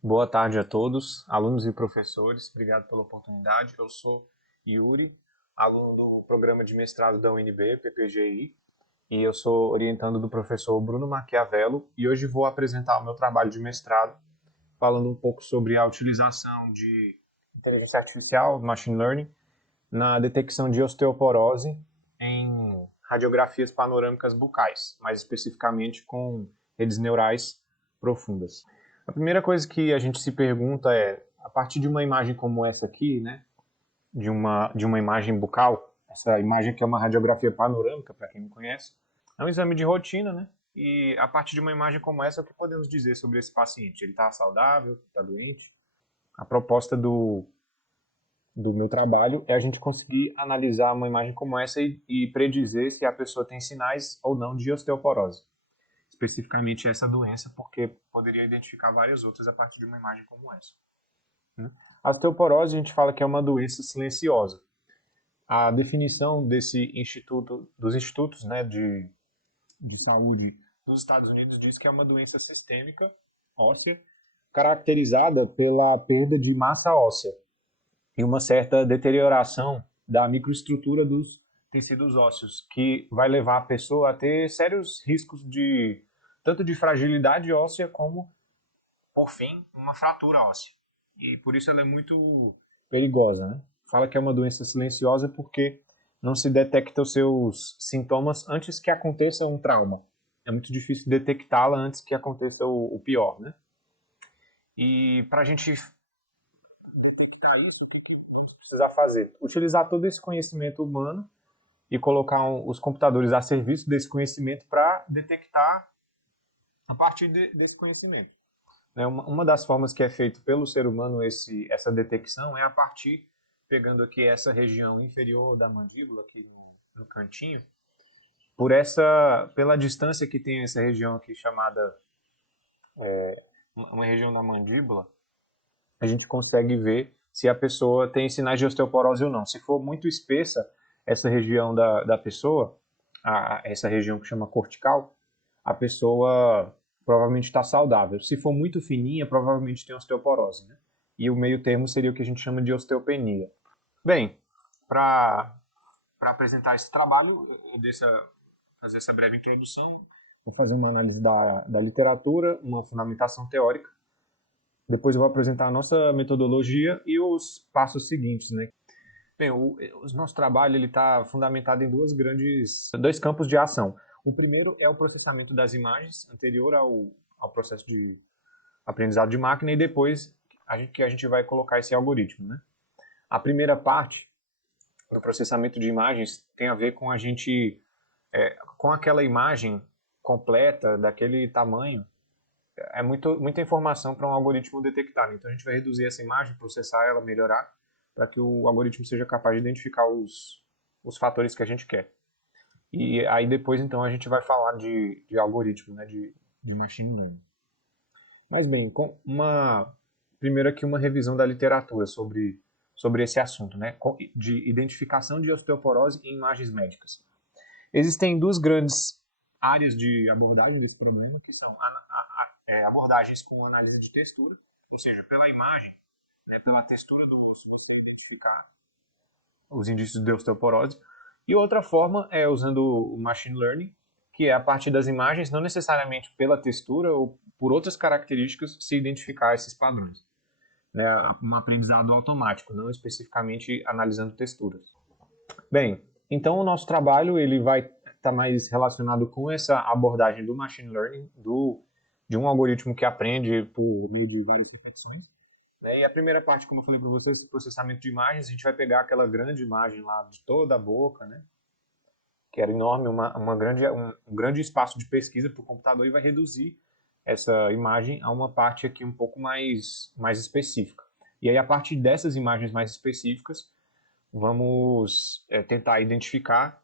Boa tarde a todos, alunos e professores. Obrigado pela oportunidade. Eu sou Yuri, aluno do programa de mestrado da UNB, PPGI, e eu sou orientando do professor Bruno Maquiavello, e hoje vou apresentar o meu trabalho de mestrado, falando um pouco sobre a utilização de inteligência artificial, machine learning, na detecção de osteoporose em radiografias panorâmicas bucais, mais especificamente com redes neurais profundas. A primeira coisa que a gente se pergunta é, a partir de uma imagem como essa aqui, né, de uma imagem bucal, essa imagem que é uma radiografia panorâmica, para quem não conhece, é um exame de rotina, né? E a partir de uma imagem como essa, o que podemos dizer sobre esse paciente? Ele está saudável? Está doente? A proposta do meu trabalho é a gente conseguir analisar uma imagem como essa e predizer se a pessoa tem sinais ou não de osteoporose. Especificamente essa doença, porque poderia identificar várias outras a partir de uma imagem como essa. A osteoporose a gente fala que é uma doença silenciosa. A definição dos institutos, né, de saúde dos Estados Unidos diz que é uma doença sistêmica óssea caracterizada pela perda de massa óssea e uma certa deterioração da microestrutura dos tecidos ósseos, que vai levar a pessoa a ter sérios riscos de tanto de fragilidade óssea como, por fim, uma fratura óssea. E por isso ela é muito perigosa, né? Fala que é uma doença silenciosa porque não se detecta os seus sintomas antes que aconteça um trauma. É muito difícil detectá-la antes que aconteça o pior, né? E para a gente detectar isso, o que vamos precisar fazer? Utilizar todo esse conhecimento humano e colocar os computadores a serviço desse conhecimento para detectar a partir desse conhecimento. Uma das formas que é feito pelo ser humano essa detecção é a partir, pegando aqui essa região inferior da mandíbula, aqui no cantinho, pela distância que tem essa região aqui chamada uma região da mandíbula, a gente consegue ver se a pessoa tem sinais de osteoporose ou não. Se for muito espessa essa região da pessoa, essa região que chama cortical, a pessoa provavelmente está saudável. Se for muito fininha, provavelmente tem osteoporose, né? E o meio termo seria o que a gente chama de osteopenia. Bem, para apresentar esse trabalho, fazer essa breve introdução, vou fazer uma análise da literatura, uma fundamentação teórica. Depois eu vou apresentar a nossa metodologia e os passos seguintes, né? Bem, o nosso trabalho está fundamentado em dois campos de ação. O primeiro é o processamento das imagens, anterior ao processo de aprendizado de máquina, e depois que a gente vai colocar esse algoritmo, né? A primeira parte, no processamento de imagens, tem a ver com com aquela imagem completa, daquele tamanho, muita informação para um algoritmo detectar. Então a gente vai reduzir essa imagem, processar ela, melhorar, para que o algoritmo seja capaz de identificar os fatores que a gente quer. E aí depois então a gente vai falar de algoritmo, né, de machine learning. Mas bem, primeiro aqui uma revisão da literatura sobre esse assunto, né, de identificação de osteoporose em imagens médicas. Existem duas grandes áreas de abordagem desse problema, que são abordagens com análise de textura, ou seja, pela imagem, né, pela textura do osso, você identificar os indícios de osteoporose. E outra forma é usando o machine learning, que é a partir das imagens, não necessariamente pela textura ou por outras características, se identificar esses padrões. Né, um aprendizado automático, não especificamente analisando texturas. Bem, então o nosso trabalho ele vai estar mais relacionado com essa abordagem do machine learning, de um algoritmo que aprende por meio de várias repetições. Né? E a primeira parte, como eu falei para vocês, processamento de imagens, a gente vai pegar aquela grande imagem lá de toda a boca, né? Que era enorme, um grande espaço de pesquisa para o computador, e vai reduzir essa imagem a uma parte aqui um pouco mais específica. E aí, a partir dessas imagens mais específicas, vamos tentar identificar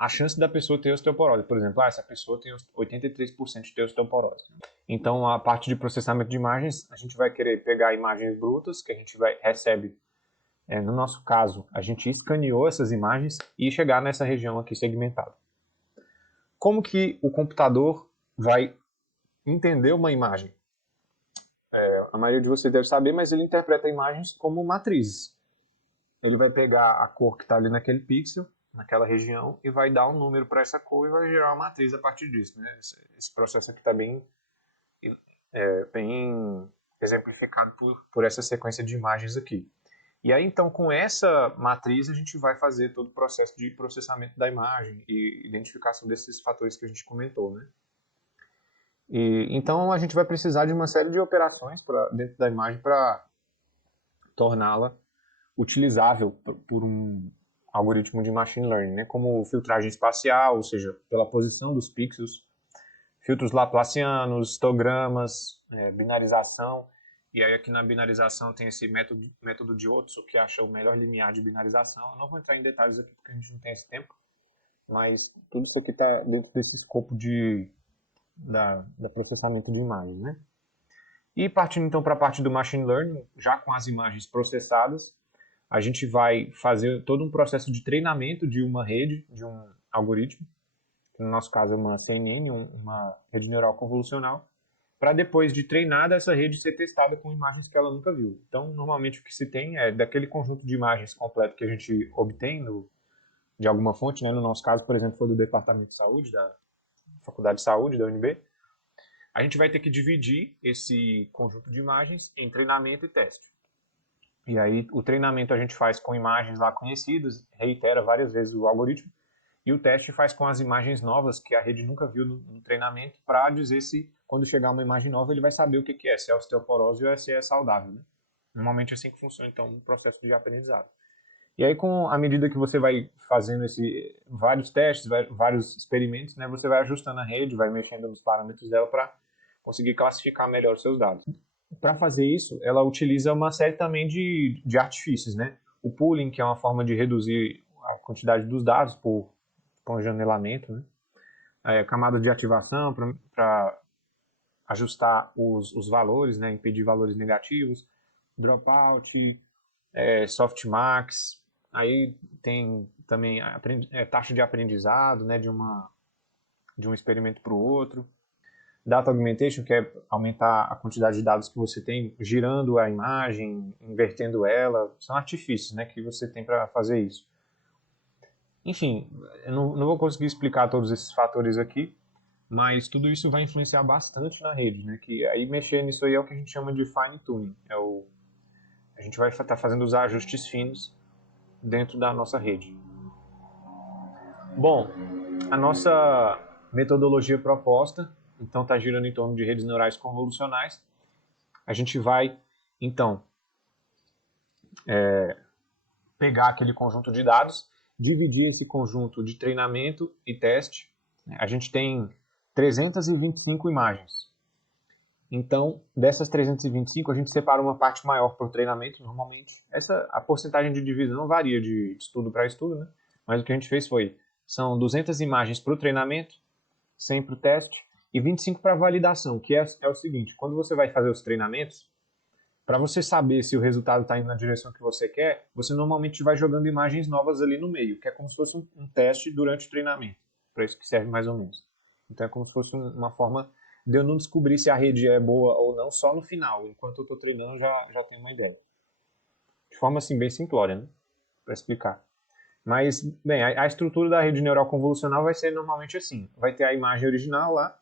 a chance da pessoa ter osteoporose. Por exemplo, essa pessoa tem 83% de ter osteoporose. Então, a parte de processamento de imagens, a gente vai querer pegar imagens brutas que a gente recebe. No nosso caso, a gente escaneou essas imagens e chegar nessa região aqui segmentada. Como que o computador vai entender uma imagem? a maioria de vocês deve saber, mas ele interpreta imagens como matrizes. Ele vai pegar a cor que está ali naquele pixel, naquela região, e vai dar um número para essa cor e vai gerar uma matriz a partir disso. Né? Esse processo aqui está bem exemplificado por essa sequência de imagens aqui. E aí, então, com essa matriz, a gente vai fazer todo o processo de processamento da imagem e identificação desses fatores que a gente comentou, né? Então, a gente vai precisar de uma série de operações dentro da imagem para torná-la utilizável por um algoritmo de machine learning, né? Como filtragem espacial, ou seja, pela posição dos pixels, filtros laplacianos, histogramas, binarização. E aí aqui na binarização tem esse método de Otto, que acha o melhor limiar de binarização. Eu não vou entrar em detalhes aqui porque a gente não tem esse tempo, mas tudo isso aqui está dentro desse escopo da processamento de imagens, né? E partindo então para a parte do machine learning, já com as imagens processadas, a gente vai fazer todo um processo de treinamento de uma rede, de um algoritmo, que no nosso caso é uma CNN, uma rede neural convolucional, para depois de treinada essa rede ser testada com imagens que ela nunca viu. Então, normalmente o que se tem é daquele conjunto de imagens completo que a gente obtém de alguma fonte, né? No nosso caso, por exemplo, foi do Departamento de Saúde, da Faculdade de Saúde, da UNB, a gente vai ter que dividir esse conjunto de imagens em treinamento e teste. E aí o treinamento a gente faz com imagens lá conhecidas, reitera várias vezes o algoritmo, e o teste faz com as imagens novas que a rede nunca viu no treinamento, para dizer se, quando chegar uma imagem nova, ele vai saber o que é, se é osteoporose ou se é saudável. Né? Normalmente é assim que funciona, então, o processo de aprendizado. E aí, à medida que você vai fazendo vários testes, vários experimentos, né, você vai ajustando a rede, vai mexendo nos parâmetros dela para conseguir classificar melhor os seus dados. Para fazer isso, ela utiliza uma série também de artifícios, né? O pooling, que é uma forma de reduzir a quantidade dos dados por congelamento, né? Camada de ativação para ajustar os valores, né? Impedir valores negativos, dropout, softmax, aí tem também taxa de aprendizado, né? De um experimento para o outro. Data augmentation, que é aumentar a quantidade de dados que você tem, girando a imagem, invertendo ela. São artifícios, né, que você tem para fazer isso. Enfim, eu não vou conseguir explicar todos esses fatores aqui, mas tudo isso vai influenciar bastante na rede, né? Que aí mexer nisso aí é o que a gente chama de fine tuning. A gente vai estar fazendo os ajustes finos dentro da nossa rede. Bom, a nossa metodologia proposta, então, está girando em torno de redes neurais convolucionais. A gente vai, então, pegar aquele conjunto de dados, dividir esse conjunto de treinamento e teste. A gente tem 325 imagens. Então, dessas 325, a gente separa uma parte maior para o treinamento, normalmente. A porcentagem de divisão varia de estudo para estudo, né? Mas o que a gente fez são 200 imagens para o treinamento, 100 para o teste, e 25 para validação, que é o seguinte: quando você vai fazer os treinamentos, para você saber se o resultado está indo na direção que você quer, você normalmente vai jogando imagens novas ali no meio, que é como se fosse um teste durante o treinamento. Para isso que serve mais ou menos. Então é como se fosse uma forma de eu não descobrir se a rede é boa ou não só no final. Enquanto eu estou treinando, já tenho uma ideia. De forma assim, bem simplória, né? Para explicar. Mas, bem, a estrutura da rede neural convolucional vai ser normalmente assim. Vai ter a imagem original lá.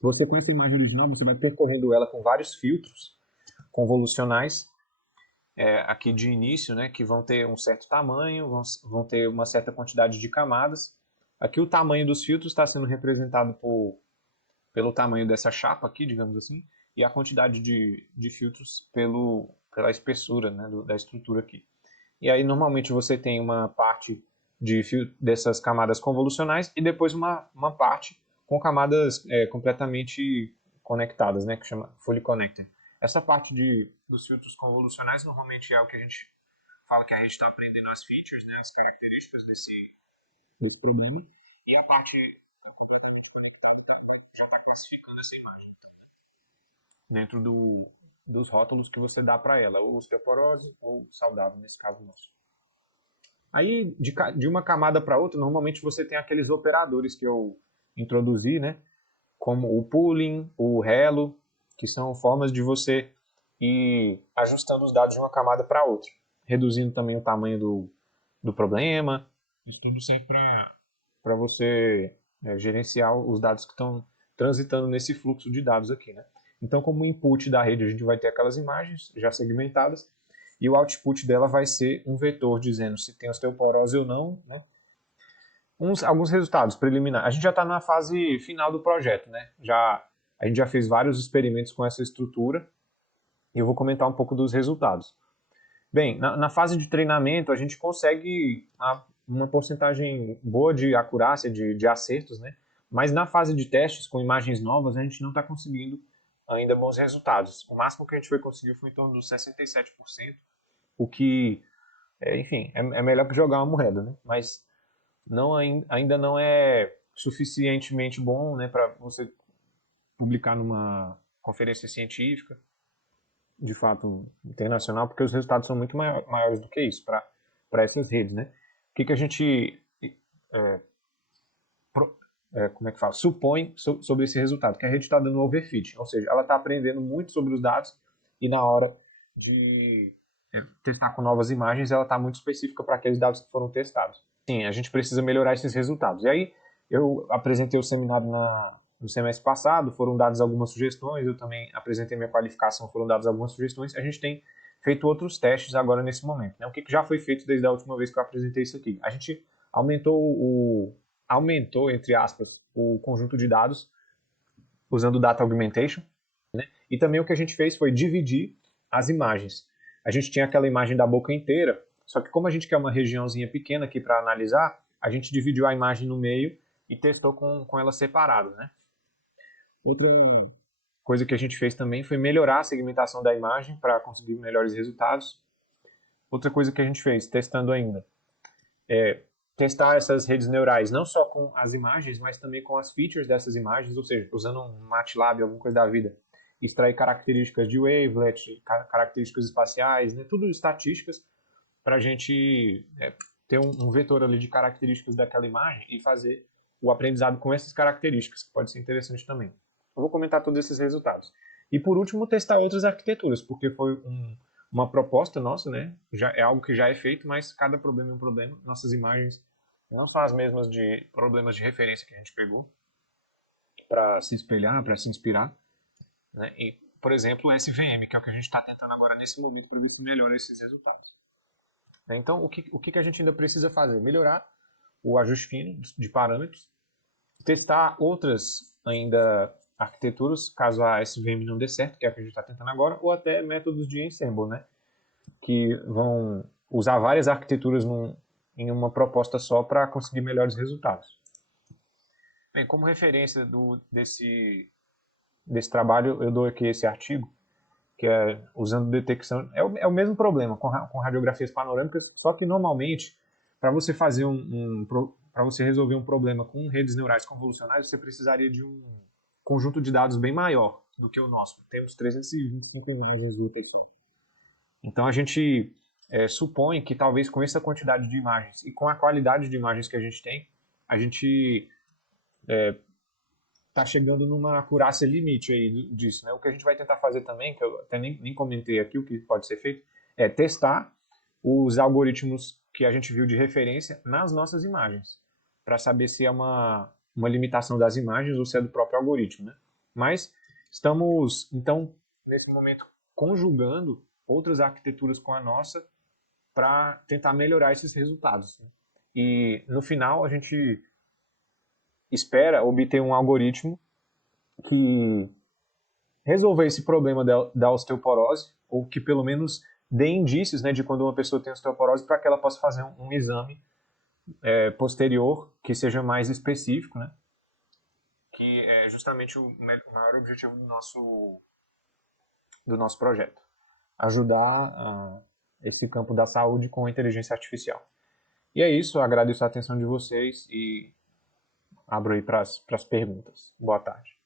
Você, com essa imagem original, você vai percorrendo ela com vários filtros convolucionais aqui de início, né, que vão ter um certo tamanho, vão ter uma certa quantidade de camadas. Aqui o tamanho dos filtros está sendo representado pelo tamanho dessa chapa aqui, digamos assim, e a quantidade de filtros pela espessura, né, da estrutura aqui. E aí normalmente você tem uma parte dessas camadas convolucionais e depois uma parte com camadas completamente conectadas, né, que chama fully connected. Essa parte dos filtros convolucionais normalmente é o que a gente fala que a rede está aprendendo as features, né, as características desse problema, e a parte completamente conectada já está classificando essa imagem dentro dos rótulos que você dá para ela, ou osteoporose ou saudável, nesse caso nosso. Aí, de uma camada para outra, normalmente você tem aqueles operadores que eu introduzi, né? Como o pooling, o relo, que são formas de você ir ajustando os dados de uma camada para outra, reduzindo também o tamanho do problema. Isso tudo serve para você gerenciar os dados que estão transitando nesse fluxo de dados aqui, né? Então, como input da rede, a gente vai ter aquelas imagens já segmentadas, e o output dela vai ser um vetor dizendo se tem osteoporose ou não, né? Alguns resultados preliminares. A gente já está na fase final do projeto, né? A gente já fez vários experimentos com essa estrutura, e eu vou comentar um pouco dos resultados. Bem, na fase de treinamento, a gente consegue uma porcentagem boa de acurácia, de acertos, né? Mas na fase de testes, com imagens novas, a gente não está conseguindo ainda bons resultados. O máximo que a gente foi conseguir foi em torno dos 67%, o que, enfim, é melhor que jogar uma moeda, né? Mas ainda não é suficientemente bom, né, para você publicar numa conferência científica, de fato, internacional, porque os resultados são muito maiores do que isso para essas redes, né? O que a gente como é que fala? Supõe sobre esse resultado, que a rede está dando overfit, ou seja, ela está aprendendo muito sobre os dados e na hora de testar com novas imagens, ela está muito específica para aqueles dados que foram testados. Sim, a gente precisa melhorar esses resultados. E aí, eu apresentei o seminário no semestre passado, foram dadas algumas sugestões, eu também apresentei minha qualificação, foram dadas algumas sugestões, a gente tem feito outros testes agora nesse momento. Né? O que já foi feito desde a última vez que eu apresentei isso aqui? A gente aumentou, entre aspas, o conjunto de dados usando Data Augmentation, né? E também o que a gente fez foi dividir as imagens. A gente tinha aquela imagem da boca inteira, só que como a gente quer uma regiãozinha pequena aqui para analisar, a gente dividiu a imagem no meio e testou com elas separadas, né? Outra coisa que a gente fez também foi melhorar a segmentação da imagem para conseguir melhores resultados. Outra coisa que a gente fez, testando ainda, é testar essas redes neurais não só com as imagens, mas também com as features dessas imagens, ou seja, usando um MATLAB, alguma coisa da vida, extrair características de wavelet, características espaciais, né, tudo estatísticas, para a gente ter um vetor ali de características daquela imagem e fazer o aprendizado com essas características, que pode ser interessante também. Eu vou comentar todos esses resultados. E por último, testar outras arquiteturas, porque foi uma proposta nossa, né? Já é algo que já é feito, mas cada problema é um problema. Nossas imagens não são as mesmas de problemas de referência que a gente pegou para se espelhar, para se inspirar, né? E, por exemplo, o SVM, que é o que a gente está tentando agora nesse momento para ver se melhora esses resultados. Então, o que a gente ainda precisa fazer? Melhorar o ajuste fino de parâmetros, testar outras ainda arquiteturas, caso a SVM não dê certo, que é o que a gente está tentando agora, ou até métodos de ensemble, né? Que vão usar várias arquiteturas em uma proposta só para conseguir melhores resultados. Bem, como referência desse trabalho, eu dou aqui esse artigo, que é usando detecção. É o mesmo problema com radiografias panorâmicas, só que normalmente, para você fazer para você resolver um problema com redes neurais convolucionais, você precisaria de um conjunto de dados bem maior do que o nosso. Temos 325 imagens de detecção. Então a gente supõe que talvez com essa quantidade de imagens e com a qualidade de imagens que a gente tem, a gente está chegando numa acurácia limite aí disso, né? O que a gente vai tentar fazer também, que eu até nem comentei aqui, o que pode ser feito, é testar os algoritmos que a gente viu de referência nas nossas imagens, para saber se é uma limitação das imagens ou se é do próprio algoritmo, né? Mas estamos, então, nesse momento, conjugando outras arquiteturas com a nossa para tentar melhorar esses resultados, né? E no final a gente espera obter um algoritmo que resolva esse problema da osteoporose, ou que pelo menos dê indícios, né, de quando uma pessoa tem osteoporose para que ela possa fazer um exame posterior que seja mais específico, né, que é justamente o maior objetivo do nosso projeto. Ajudar esse campo da saúde com a inteligência artificial. E é isso, eu agradeço a atenção de vocês e abro aí para as perguntas. Boa tarde.